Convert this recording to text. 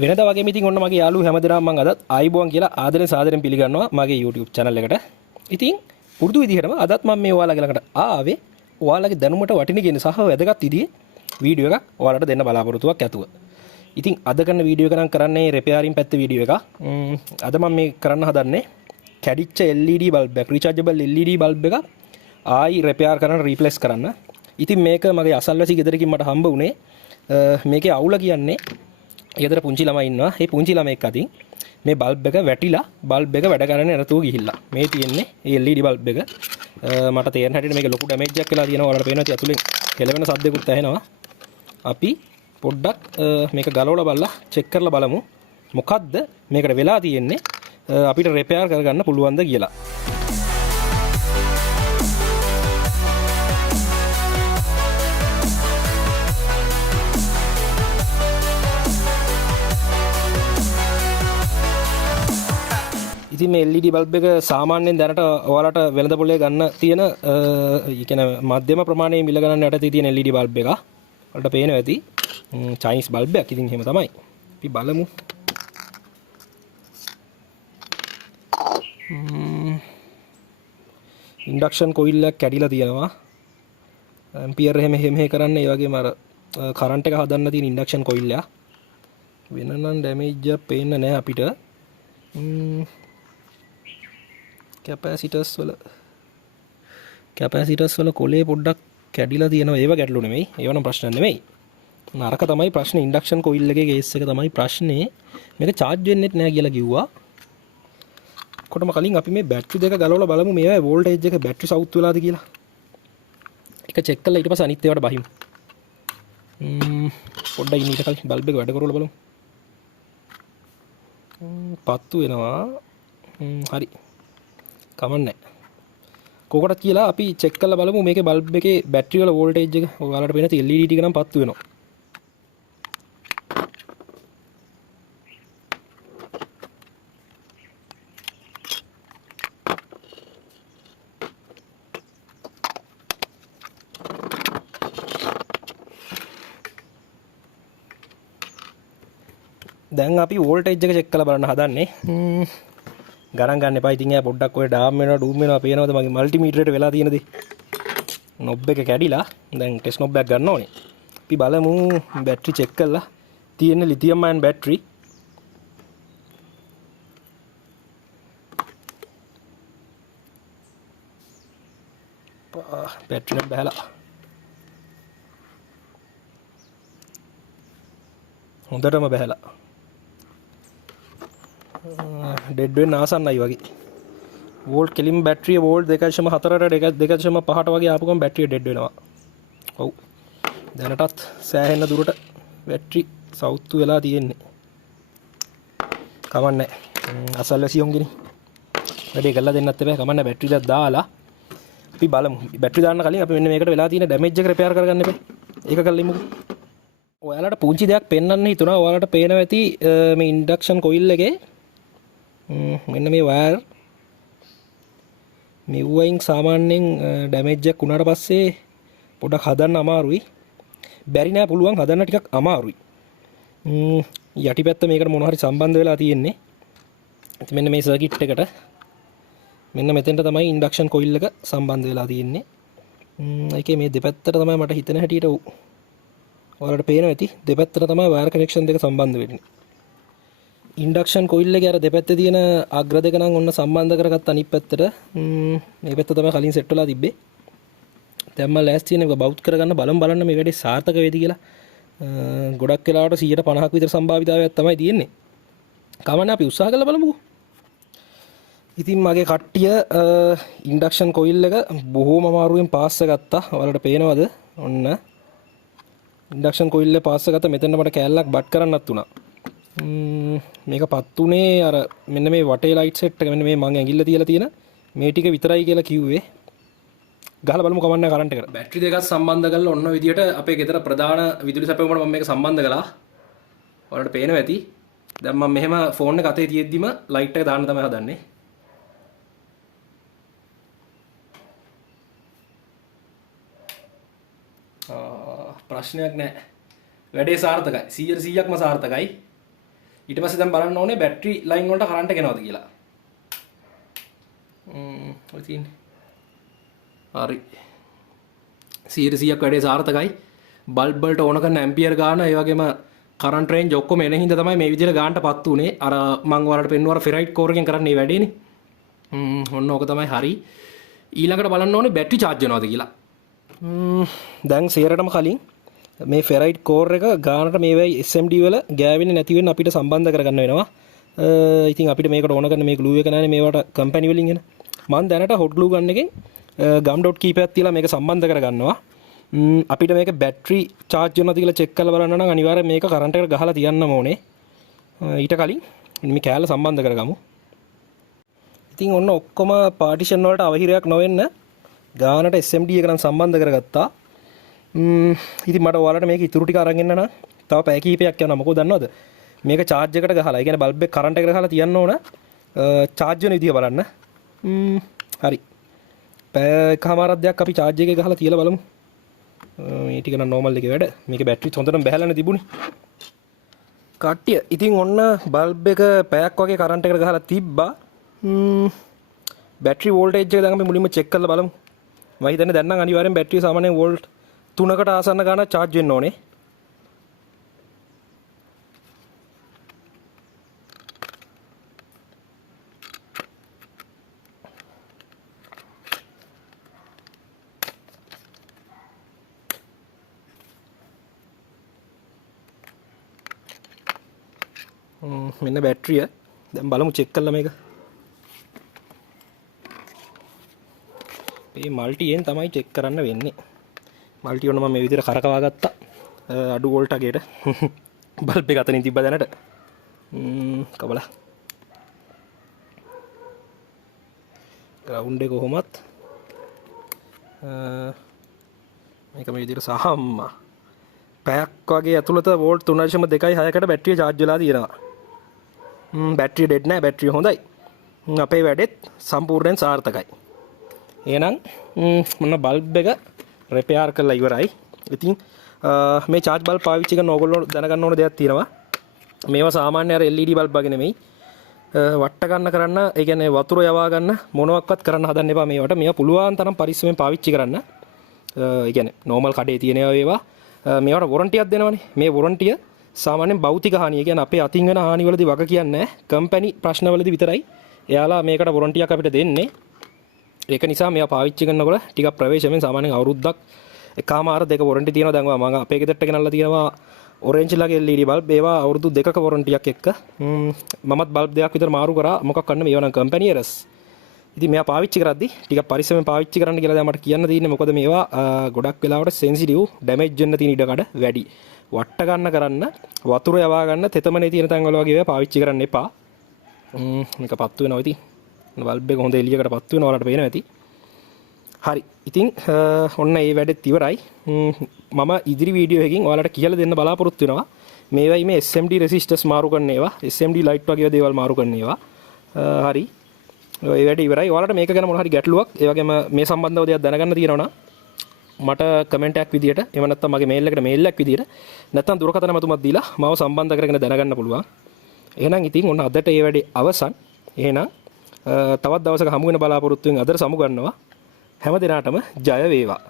වෙනදා වගේම ඉතින් ඔන්න මගේ යාළුවෝ හැමදෙනාම මම අදත් ආයිබෝන් කියලා ආදරෙන් සාදරෙන් පිළිගන්නවා මගේ YouTube channel එකට. ඉතින් පුරුදු විදිහටම අදත් මම මේ ඔයාලගේ ළඟට ආවේ ඔයාලගේ දැනුමට වටින කියන සහ වැදගත් විදිහේ වීඩියෝ එකක් ඔයාලට දෙන්න බලාපොරොත්තුවක් ඇතුව. ඉතින් අද කරන වීඩියෝ එක නම් කරන්නේ රිපෙයාරින් පැත්තේ වීඩියෝ එකක්. අද මම මේ කරන්න හදන්නේ කැඩිච්ච LED බල්බ් එක, රීචාර්ජබල් LED බල්බ් එක ආයි රිපෙයාර් කරන්න රීප්ලේස් කරන්න. ඉතින් මේක මගේ අසල්වැසි ගෙදරකින් මට හම්බ වුණේ. මේකේ අවුල කියන්නේ ඊතර පුංචි ළමයි ඉන්නවා. මේ පුංචි ළමෙක් අතින් මේ බල්බ් එක වැටිලා බල්බ් එක වැඩ කරන්නේ නැතුව ගිහිල්ලා. මේ තියෙන්නේ මේ LED බල්බ් එක. මට තේරෙන හැටියට මේක ලොකු ඩැමේජ් එකක් වෙලා තියෙනවා. ඔයාලට පේනවා ඇතුලෙන් කෙලවෙන සද්දෙකුත් ඇහෙනවා. අපි පොඩ්ඩක් මේක ගලවලා බලලා චෙක් කරලා බලමු. මොකද්ද මේකට වෙලා තියෙන්නේ? අපිට රිපෙයාර් කරගන්න පුළුවන්ද කියලා. ඉතින් මේ LED බල්බ් එක සාමාන්‍යයෙන් දැනට ඔයාලට වෙළඳ පොලේ ගන්න තියෙන කියන්නේ මධ්‍යම ප්‍රමාණයේ මිල ගණන් යටතේ තියෙන LED බල්බ් එක. ඔයාලට පේනවා ඇති. චයිනීස් බල්බ් එකක්. ඉතින් එහෙම තමයි. අපි බලමු. ඉන්ඩක්ෂන් කොයිල් එකක් කැඩිලා තියෙනවා. ඇම්පියර් එහෙම කරන්න ඒ වගේම අර කරන්ට් එක හදන්න තියෙන ඉන්ඩක්ෂන් කොයිල් එක. වෙන නම් ඩැමේජ් එකක් පේන්න නැහැ අපිට. කැපැසිටර්ස් වල කොලේ පොඩ්ඩක් කැඩිලා තියෙනවා. ඒව ගැටලු නෙමෙයි. ඒව නම් ප්‍රශ්න නෙමෙයි. නරක තමයි ප්‍රශ්නේ. ඉන්ඩක්ෂන් කොයිල් එකේ කේස් එක තමයි ප්‍රශ්නේ. මේක charge වෙන්නෙත් නැහැ කියලා කිව්වා. කොටම කලින් අපි මේ බැටරි දෙක ගලවලා බලමු මේවා වෝල්ටේජ් එක බැටරි සවුත් වෙලාද කියලා. එක චෙක් කරලා ඊට පස්සේ අනිත් ඒවාට බහිමු. පොඩ්ඩක් ඉන්න ඊට කලින් බල්බ් එක වැඩ කරවලා බලමු. පත්තු වෙනවා. හරි. කමන්නේ. කොකට කියලා අපි චෙක් කරලා බලමු මේකේ බල්බ් එකේ බැටරි වල වෝල්ටේජ් එක. ඔයාලට පේන LED ටික නම් පත්තු වෙනවා. දැන් අපි වෝල්ටේජ් එක චෙක් කරලා බලන්න හදන්නේ. ගණන් ගන්න එපා. ඉතින් එයා පොඩ්ඩක් ඔය ඩාම් වෙනවා ඩූම් වෙනවා පේනවද මගේ මල්ටිමීටරේට වෙලා තියෙන දේ. නොබ් එක කැඩිලා. දැන් ටෙස්ට් නොබ් එකක් ගන්න ඕනේ. අපි බලමු බැටරි චෙක් කරලා තියෙන ලිතියම් අයන් බැටරි. බැටරි එක බහලා. හොඳටම බහලා. ඩෙඩ් වෙන්න ආසන්නයි වගේ. වෝල්ට් කෙලින් බැටරිය වෝල්ට් 2.4ට 2.5ට වගේ ආපු ගමන් බැටරිය ඩෙඩ් වෙනවා. ඔව්. දැනටත් සෑහෙන දුරට බැටරි සවුත්තු වෙලා තියෙන්නේ. කමන්නේ. අසල්වැසියොන්ගිනි. වැඩේ කරලා දෙන්නත් එපා. කමන්නේ බැටරි එකක් දාලා අපි බලමු. බැටරි දාන්න කලින් අපි මෙන්න මේකට වෙලා තියෙන ඩැමේජ් එක රිපෙයාර් කරගන්න එපා. ඒක කරලා ඉමුකෝ. ඔයාලට පුංචි දෙයක් පෙන්වන්න හිතුණා. ඔයාලට පේනවා ඇති මේ ඉන්ඩක්ෂන් කොයිල් එකේ මෙන්න මේ වයර් මෙව්වයින් සාමාන්‍යයෙන් ඩැමේජ් එකක් වුණාට පස්සේ පොඩක් හදන්න අමාරුයි. බැරි නෑ පුළුවන් හදන්න ටිකක් අමාරුයි. යටිපැත්ත මේකට මොන හරි සම්බන්ධ වෙලා තියෙන්නේ. ඉතින් මෙන්න මේ සර්කිට් එකට මෙන්න මෙතෙන්ට තමයි ඉන්ඩක්ෂන් කොයිල් එක සම්බන්ධ වෙලා තියෙන්නේ. ඒකේ මේ දෙපැත්තට තමයි මට හිතෙන හැටියට ඔයාලට පේනවා ඇති දෙපැත්තට තමයි වයර් කනෙක්ෂන් දෙක සම්බන්ධ වෙන්නේ. ඉන්ඩක්ෂන් කොයිල් එකේ අර දෙපැත්තේ තියෙන අග්‍ර දෙක නම් ඔන්න සම්බන්ධ කරගත්ත අනිත් පැත්තට මේ පැත්ත තමයි කලින් සෙට් වෙලා තිබ්බේ. දැන් මම ලෑස්ති වෙන එක බවුත් කරගන්න බලන්න මේ වැඩේ සාර්ථක වේද කියලා. ගොඩක් වෙලාවට 150ක් විතර සම්භාවිතාවයක් තමයි තියෙන්නේ. කමන්නේ අපි උත්සාහ කරලා බලමුකෝ. ඉතින් මගේ කට්ටිය ඉන්ඩක්ෂන් කොයිල් එක බොහොම අමාරුවෙන් පාස් ගත්තා. ඔයාලට පේනවද? ඔන්න ඉන්ඩක්ෂන් කොයිල් එක පාස් ගත්තා. මෙතන මට කෑල්ලක් බට් කරන්නත් උනා. මේක පත්තුනේ අර මෙන්න මේ වටේ ලයිට් සෙට් එක මෙන්න මේ මං ඇඟිල්ල තියලා තියෙන මේ ටික විතරයි කියලා කිව්වේ. ගහලා බලමු කමන්නේ කරන්ට් එකට. බැටරි දෙකක් සම්බන්ධ කරලා ඔන්න විදියට අපේ ගෙදර ප්‍රධාන විදුලි සැපයුමකට මම මේක සම්බන්ධ කළා. ඔයාලට පේනවා ඇති. දැන් මම මෙහෙම ෆෝන් එක අතේ තියෙද්දිම ලයිට් එක දාන්න තමයි හදන්නේ. ප්‍රශ්නයක් නැහැ. වැඩේ සාර්ථකයි. 100%ක්ම සාර්ථකයි. ඊට පස්සේ දැන් බලන්න ඕනේ බැටරි ලයින් වලට කරන්ට් එක එනවද කියලා. ඔය තියෙන්නේ. හරි. 100ක් වැඩේ සාර්ථකයි. බල්බ් වලට ඕන කරන ඇම්පියර් ගාන ඒ වගේම කරන්ට් රේන්ජ් ඔක්කොම එන හින්දා තමයි මේ විදිහට ගානටපත් උනේ. අර මම ඔයාලට පෙන්නුවා ෆෙරයිට් කෝර් එකෙන් කරන්නේ මේ වැඩේනේ. ඔන්න ඕක තමයි හරි. ඊළඟට බලන්න ඕනේ බැටරි charge වෙනවද කියලා. දැන් සේරටම කලින් මේ ෆෙරයිට් කෝර් එක ගානට මේ වෙයි SMD වල ගෑවෙන්නේ නැති වෙන්න අපිට සම්බන්ධ කරගන්න වෙනවා. ඉතින් අපිට මේකට ඕන කරන මේ glue එක නැහැනේ මේවට කම්පැනි වලින් එන. මම දැනට hot glue gun එකෙන් gum dot keypad තියලා මේක සම්බන්ධ කරගන්නවා. අපිට මේක බැටරි charge වෙනවද කියලා check කරලා බලන්න නම් අනිවාර්යයෙන් මේක කරන්ට් එකට ගහලා තියන්නම ඕනේ. ඊට කලින් මේ කෑල්ල සම්බන්ධ කරගමු. ඉතින් ඔන්න ඔක්කොම පාටිෂන් වලට අවහිරයක් නොවෙන්න ගානට SMD එක නම් සම්බන්ධ කරගත්තා. ඉතින් මට ඔයාලට මේක ඉතුරු ටික අරන් එන්න නම් තව පැය කිහිපයක් යනවා. මොකද දන්නවද? මේක charge එකට ගහලා, ඒ කියන්නේ බල්බ් එක කරන්ට් එකට ගහලා තියන්න ඕන. charge වෙන විදිය බලන්න. හරි. පැය එකමාරක් දෙයක් අපි charge එකේ ගහලා තියලා බලමු. මේ ටික නම් normal එකේ වැඩ. මේකේ බැටරිත් හොඳටම බැහැලානේ තිබුණේ. කට්ටිය ඉතින් ඔන්න බල්බ් එක පැයක් වගේ කරන්ට් එකට ගහලා තිබ්බා. බැටරි වෝල්ටේජ් එක දැන් අපි මුලින්ම චෙක් කරලා බලමු. මම හිතන්නේ දැන් නම් අනිවාර්යෙන් බැටරිය සාමාන්‍යයෙන් වෝල්ට් 3කට ආසන්න ගානක් charge වෙන්න ඕනේ. මෙන්න බැටරිය. දැන් බලමු චෙක් කරලා මේක. මේ මල්ටියෙන් තමයි චෙක් කරන්න වෙන්නේ. මල්ටි ඔන්න මම මේ විදිහට කරකවා ගත්තා. අඩු වෝල්ට් අගේට. බල්බ් එක අතනින් තිබ්බ දැනට. කබලා. ග්‍රවුන්ඩ් එක කොහොමත් මේක මේ විදිහට සහම්මා. පැයක් වගේ ඇතුළත වෝල්ට් 3.26කට බැටරිය charge වෙලා තියෙනවා. බැටරිය ඩෙඩ් නෑ, බැටරිය හොඳයි. අපේ වැඩෙත් සම්පූර්ණයෙන් සාර්ථකයි. එහෙනම් මොන බල්බ් එක රිපෙයාර් කරලා ඉවරයි. ඉතින් මේ charge බල්බ් පාවිච්චි කරන ඕගොල්ලෝ දැනගන්න ඕන දෙයක් තියෙනවා. මේවා සාමාන්‍ය අර LED බල්බ් වගේ නෙමෙයි. වට ගන්න කරන්න, ඒ කියන්නේ වතුර යවා ගන්න මොනවත් කරන්න හදන්න එපා මේවට. මේවා පුළුවන් තරම් පරිස්සමෙන් පාවිච්චි කරන්න. ඒ කියන්නේ normal කඩේ තියෙන ඒවා මේවට වොරන්ටියක් දෙනවනේ. මේ වොරන්ටිය සාමාන්‍යයෙන් භෞතික හානිය, කියන්නේ අපේ අතින් වෙන හානි වලදී වග කියන්නේ නැහැ. කම්පැනි ප්‍රශ්න වලදී විතරයි එයාලා මේකට වොරන්ටියක් අපිට දෙන්නේ. ඒක නිසා මේවා පාවිච්චි කරනකොට ටිකක් ප්‍රවේශමෙන් සාමාන්‍යයෙන් අවුරුද්දක් එකමාර දෙක වොරන්ටි තියෙනවා. දැන් මම අපේ ගෙදරට ගෙනල්ලා තියෙනවා ඔරෙන්ජ් ලගේ LED බල්බ්. ඒවා අවුරුදු දෙකක වොරන්ටියක් එක්ක. මමත් බල්බ් දෙකක් විතර මාරු කරා. මොකක් කරන්න මේවා නම් කම්පැනි එරස්. ඉතින් මේවා පාවිච්චි කරද්දි ටිකක් පරිස්සමෙන් පාවිච්චි කරන්න කියලා දැන් මට කියන්න තියෙන්නේ. මොකද මේවා ගොඩක් වෙලාවට සෙන්සිටිව්, ඩැමේජ් වෙන්න තියෙන ඉඩකඩ වැඩි. වට ගන්න කරන්න, වතුර යවා ගන්න, තෙතමනේ තියෙන තැන් වල වගේ ඒවා පාවිච්චි කරන්න එපා. මේක පත්තු වෙනවා ඉතින්. බල්බ් එක හොඳ එළියකට පත්තු වෙනවා, ඔයාලට පේනවා ඇති. හරි. ඉතින් ඔන්න ඒ වැඩෙත් ඉවරයි. මම ඉදිරි වීඩියෝ එකකින් ඔයාලට කියලා දෙන්න බලාපොරොත්තු වෙනවා. මේවයි මේ SMD රෙසිස්ටර්ස් මාරු කරන ඒවා, SMD ලයිට් වගේ දේවල් මාරු කරන ඒවා. හරි. ඒ වැඩ ඉවරයි. ඔයාලට මේක ගැන මොන හරි ගැටලුවක්, ඒ වගේම මේ සම්බන්ධව දෙයක් දැනගන්න තියෙනවා නම් මට කමෙන්ට් එකක් විදියට, එහෙම නැත්නම් මගේ මේල් එකට මේල් එකක් විදියට, නැත්නම් දුරකථන මතුමත් දීලා මාව සම්බන්ධ කරගෙන දැනගන්න පුළුවන්. එහෙනම් ඉතින් ඔන්න අදට ඒ වැඩේ අවසන්. එහෙනම් තවත් දවසක හමු වෙන බලාපොරොත්තුෙන් අදට සමු ගන්නවා. හැම දිනාටම ජය වේවා.